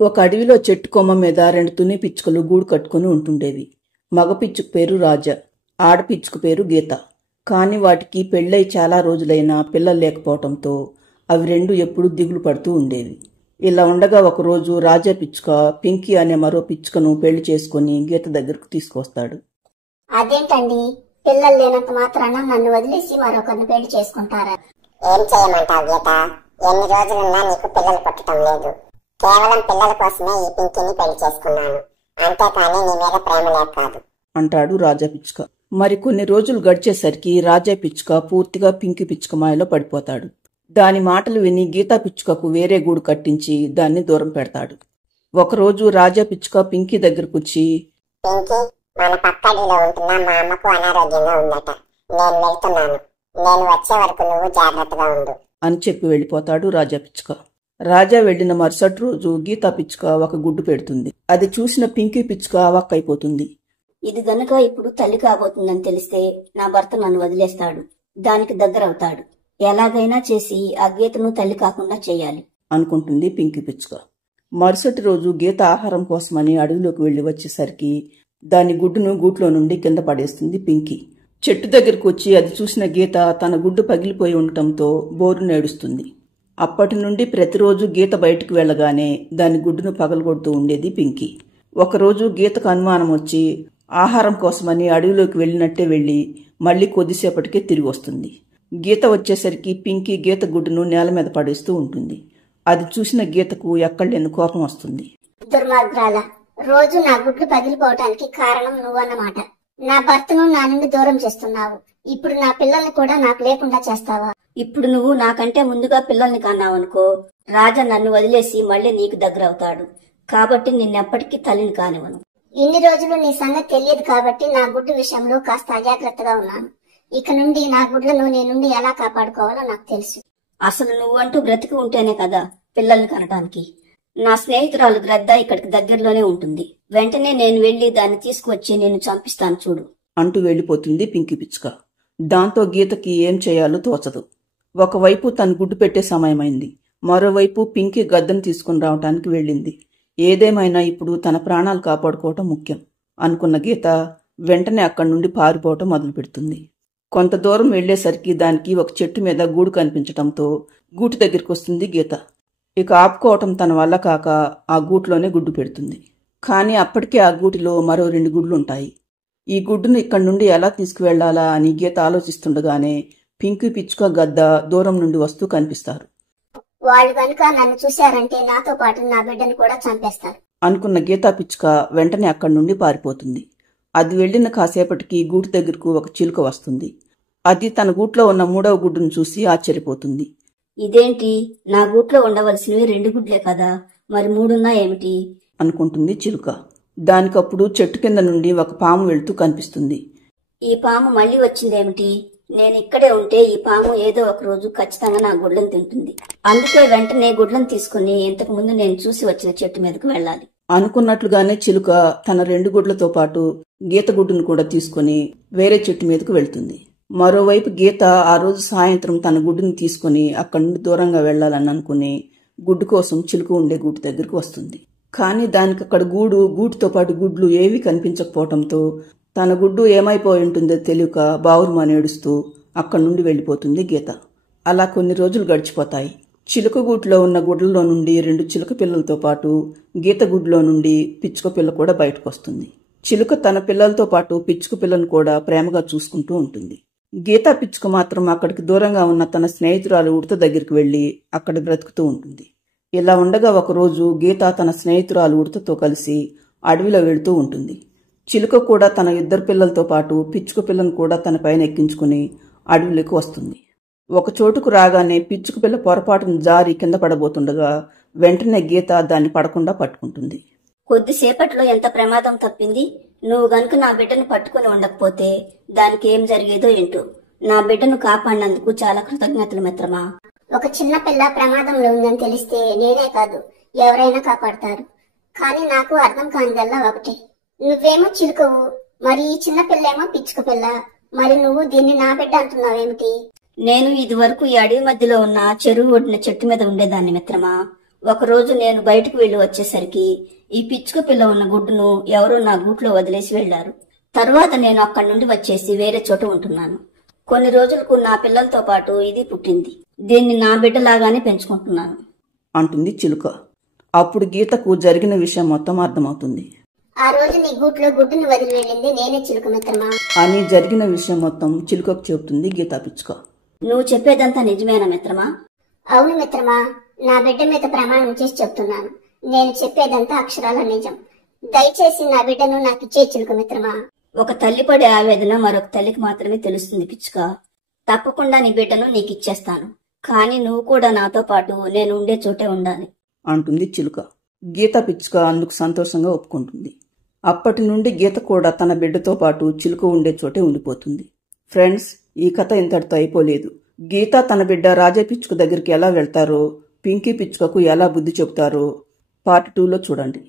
ఒక అడవిలో చెట్టు కొమ్మ మీద 2 తుని పిచ్చుకలు గూడు కట్టుకుని ఉంటుండేవి. మగ పిచ్చుక పేరు రాజా, ఆడ పిచ్చుక పేరు గీత. కాని వాటికి పెళ్ళై చాలా రోజులైనా పిల్లలు లేకపోవటంతో అవి 2 ఎప్పుడూ దిగులు పడుతూ ఉండేవి. ఇలా ఉండగా ఒకరోజు రాజా పిచ్చుక పింకీ అనే మరో పిచ్చుకను పెళ్లి చేసుకుని గీత దగ్గరకు తీసుకొస్తాడు. అదేంటండి, పిల్లలు లేనంత మాత్రాన నన్ను వదిలేసి మరొకరిని పెళ్లి చేసుకుంటారా? ఏం చేయమంటావు గీత? ఎన్ని రోజులున్నా నీకు పిల్లలు పుట్టడం లేదు. కేవలం పిల్లల కోసమే ఈ పింకీని పెళ్లి చేసుకున్నాను, అంతేకాని నీ మీద ప్రేమ లేక కాదు అంటాడు రాజా పిచ్చుక. మరి కొన్ని రోజులు గడిచేసరికి రాజా పిచ్చుక పూర్తిగా పింకీ పిచ్చుక మాయలో పడిపోతాడు. దాని మాటలు విని గీతా పిచ్చుకకు వేరే గూడు కట్టించి దాన్ని దూరం పెడతాడు. ఒకరోజు రాజా పిచ్చుక పింకీ దగ్గరకొచ్చి, పింకీ, మన పక్కడిలో ఉంటున్న మా అమ్మకు అనారోగ్యంగా ఉందట. నేను వెళ్తున్నాను. నేను వచ్చే వరకు నువ్వు జాగ్రత్తగా ఉండు అని చెప్పి వెళ్ళిపోతాడు రాజా పిచ్చుక. రాజా వెళ్లిన మరుసటి రోజు గీతా పిచ్చుక ఒక గుడ్డు పెడుతుంది. అది చూసిన పింకీ పిచ్చుక అవాక్కైపోతుంది. ఇది గనుక ఇప్పుడు తల్లి కాబోతుందని తెలిస్తే నా భర్త నన్ను వదిలేస్తాడు, దానికి దగ్గరవుతాడు. ఎలాగైనా చేసి ఆ గీతను తల్లి కాకుండా చేయాలి అనుకుంటుంది పింకీ పిచ్చుక. మరుసటి రోజు గీత ఆహారం కోసమని అడవిలోకి వెళ్లి వచ్చేసరికి దాని గుడ్డును గూట్లో నుండి కింద పడేస్తుంది పింకీ. చెట్టు దగ్గరకు వచ్చి అది చూసిన గీత తన గుడ్డు పగిలిపోయి ఉండటంతో బోరును ఏడుస్తుంది. అప్పటి నుండి ప్రతిరోజు గీత బయటకు వెళ్లగానే దాని గుడ్డును పగలగొడుతూ ఉండేది పింకీ. ఒకరోజు గీతకు అనుమానం వచ్చి ఆహారం కోసమని అడవిలోకి వెళ్ళినట్టే వెళ్లి మళ్లీ కొద్దిసేపటికే తిరిగి వస్తుంది. గీత వచ్చేసరికి పింకీ గీత గుడ్డును నేల మీద పడేస్తూ ఉంటుంది. అది చూసిన గీతకు ఎక్కడలేని కోపం వస్తుంది. దుర్మార్గురాల, రోజు నా గుడ్లు పగిలిపోవటానికి కారణం నువ్వన్నమాట. నా భర్తను నా నుండి దూరం చేస్తున్నావు. ఇప్పుడు నా పిల్లల్ని కూడా నాకు లేకుండా చేస్తావా? ఇప్పుడు నువ్వు నాకంటే ముందుగా పిల్లల్ని కన్నావనుకో, రాజా నన్ను వదిలేసి మళ్ళీ నీకు దగ్గరవుతాడు. కాబట్టి నిన్నెప్పటికీ తల్లిని కానివ్వను. ఇన్ని రోజులు నీ సంగతి తెలియదు కాబట్టి నా గుడ్డు విషయంలో కాస్త అజాగ్రత్తగా ఉన్నాను. ఇక నుండి నా గుడ్లను నీ నుండి ఎలా కాపాడుకోవాలో నాకు తెలుసు. అసలు నువ్వంటూ బ్రతికి ఉంటేనే కదా పిల్లల్ని కనటానికి. నా స్నేహితురాలు గ్రద్ద ఇక్కడికి దగ్గరలోనే ఉంటుంది. వెంటనే నేను వెళ్లి దాన్ని తీసుకువచ్చి నేను చంపిస్తాను చూడు అంటూ వెళ్లిపోతుంది పింకీ పిచ్చుక. దాంతో గీతకి ఏం చేయాలో తోచదు. ఒకవైపు తన గుడ్డు పెట్టే సమయమైంది, మరోవైపు పింకీ గద్దను తీసుకుని రావటానికి వెళ్ళింది. ఏదేమైనా ఇప్పుడు తన ప్రాణాలు కాపాడుకోవటం ముఖ్యం అనుకున్న గీత వెంటనే అక్కడి నుండి పారిపోవటం మొదలు పెడుతుంది. కొంత దూరం వెళ్లేసరికి దానికి ఒక చెట్టు మీద గూడు కనిపించటంతో గూటి దగ్గరికి వస్తుంది గీత. ఇక ఆపుకోవటం తన వల్ల కాక ఆ గూట్లోనే గుడ్డు పెడుతుంది. కానీ అప్పటికే ఆ గూటిలో మరో 2 గుడ్లుంటాయి. ఈ గుడ్డును ఇక్కడి నుండి ఎలా తీసుకువెళ్లాలా అని గీత ఆలోచిస్తుండగానే పింకీ పిచ్చుక గద్ద దూరం నుండి వస్తూ కనిపిస్తారు. వాళ్ళు కనుక నన్ను చూశారంటే నాతో పాటు నా బిడ్డను కూడా చంపేస్తారు అనుకున్న గీతా పిచ్చుక వెంటనే అక్కడి నుండి పారిపోతుంది. అది వెళ్లిన కాసేపటికి గూటి దగ్గరకు ఒక చిలుక వస్తుంది. అది తన గూట్లో ఉన్న 3వ గుడ్డును చూసి ఆశ్చర్యపోతుంది. ఇదేంటి, నా గూట్లో ఉండవలసినవి 2 గుడ్లే కదా, మరి 3 ఏమిటి అనుకుంటుంది చిలుక. దానికప్పుడు చెట్టు కింద నుండి ఒక పాము వెళ్తూ కనిపిస్తుంది. ఈ పాము మళ్లీ వచ్చిందేమిటి? నేను ఇక్కడే ఉంటే ఈ పాము ఏదో ఒక రోజు ఖచ్చితంగా నా గుడ్లను తింటుంది. అందుకే వెంటనే గుడ్లను తీసుకుని ఇంతకు ముందు నేను చూసి వచ్చిన చెట్టు మీదకు వెళ్ళాలి అనుకున్నట్లుగానే చిలుక తన 2 గుడ్లతో పాటు గీత గుడ్డును కూడా తీసుకుని వేరే చెట్టు మీదకు వెళ్తుంది. మరోవైపు గీత ఆ రోజు సాయంత్రం తన గుడ్డును తీసుకుని అక్కడి నుండి దూరంగా వెళ్లాలని అనుకుని గుడ్డు కోసం చిలుక ఉండే గూటి దగ్గరకు వస్తుంది. కానీ దానికి అక్కడ గూటితో పాటు గుడ్లు ఏవీ కనిపించకపోవటంతో తన గుడ్డు ఏమైపోయి ఉంటుందో తెలియక బావురుమని ఏడుస్తూ అక్కడి నుండి వెళ్లిపోతుంది గీత. అలా కొన్ని రోజులు గడిచిపోతాయి. చిలుక గూట్లో ఉన్న గుడ్లలో నుండి 2 చిలుక పిల్లలతో పాటు గీత గుడ్లో నుండి పిచ్చుక పిల్ల కూడా బయటకు వస్తుంది. చిలుక తన పిల్లలతో పాటు పిచ్చుక పిల్లను కూడా ప్రేమగా చూసుకుంటూ ఉంటుంది. గీతా పిచ్చుక మాత్రం అక్కడికి దూరంగా ఉన్న తన స్నేహితురాలు ఉడత దగ్గరికి వెళ్లి అక్కడ బ్రతుకుతూ ఉంటుంది. ఇలా ఉండగా ఒకరోజు గీత తన స్నేహితురాలు ఉడతతో కలిసి అడవిలో వెళుతూ ఉంటుంది. చిలుక కూడా తన 2 పిల్లలతో పాటు పిచ్చుక పిల్లను కూడా తన పైన ఎక్కించుకుని అడవిలోకి వస్తుంది. ఒక చోటుకు రాగానే పిచ్చుక పిల్ల పొరపాటును జారి కింద పడబోతుండగా వెంటనే గీత దాన్ని పడకుండా పట్టుకుంటుంది. కొద్దిసేపట్లో ఎంత ప్రమాదం తప్పింది. నువ్వు గనుక నా బిడ్డను పట్టుకుని ఉండకపోతే దానికి ఏం జరిగేదో ఏంటో. నా బిడ్డను కాపాడినందుకు చాలా కృతజ్ఞతలు మిత్రమా. ఒక చిన్న పిల్ల ప్రమాదంలో ఉందని తెలిస్తే నేనే కాదు ఎవరైనా కాపాడతారు. కానీ నాకు అర్థం కానిదల్లా ఒకటి, నువ్వేమో చిలుకవు, మరి ఈ చిన్న పిల్లేమో పిచ్చుక పిల్ల. మరి నువ్వు దీన్ని నా బిడ్డ అంటున్నావేమిటి? నేను ఇది వరకు ఈ అడవి మధ్యలో ఉన్న చెరువు ఒడ్డిన చెట్టు మీద ఉండేదాన్ని మిత్రమా. ఒకరోజు నేను బయటకు వెళ్లి వచ్చేసరికి ఈ పిచ్చుక పిల్ల ఉన్న గుడ్డును ఎవరో నా గూట్లో వదిలేసి వెళ్లారు. తరువాత నేను అక్కడి నుండి వచ్చేసి వేరే చోట ఉంటున్నాను. కొన్ని రోజులకు నా పిల్లలతో పాటు ఇది పుట్టింది. దీన్ని నా బిడ్డలాగానే పెంచుకుంటున్నాను అంటుంది చిలుక. అప్పుడు గీతకు జరిగిన విషయం మొత్తం అర్థమవుతుంది. ఆ రోజు నీ గూట్లో గుడ్డును వదిలి వెళ్ళింది నేనే చిలుక మిత్రమా అని జరిగిన విషయం మొత్తం చిలుకకు చెబుతుంది గీతా పిచ్చుక. నువ్వు చెప్పేదంతా నిజమేనా మిత్రమా? అవును మిత్రమా, నా బిడ్డ మీద ప్రమాణం చేసి చెప్తున్నాను. నేను చెప్పేదంతా అక్షరాల నిజం. దయచేసి నా బిడ్డను నాకిచ్చే చిలుక మిత్రమా. ఒక తల్లి పడే ఆవేదన మరొక తల్లికి మాత్రమే తెలుస్తుంది పిచ్చుక. తప్పకుండా నీ బిడ్డను నీకిచ్చేస్తాను. కానీ నువ్వు కూడా నాతో పాటు నేను ఉండే చోటే ఉండాలి అంటుంది చిలుక. గీత పిచ్చుక అందుకు సంతోషంగా ఒప్పుకుంటుంది. అప్పటి నుండి గీత కూడా తన బిడ్డతో పాటు చిలుక ఉండే చోటే ఉండిపోతుంది. ఫ్రెండ్స్, ఈ కథ ఇంతటితో అయిపోలేదు. గీత తన బిడ్డ రాజా పిచ్చుక దగ్గరికి ఎలా వెళ్తారో, పింకీ పిచ్చుకకు ఎలా బుద్ధి చెబుతారో పార్ట్ 2లో చూడండి.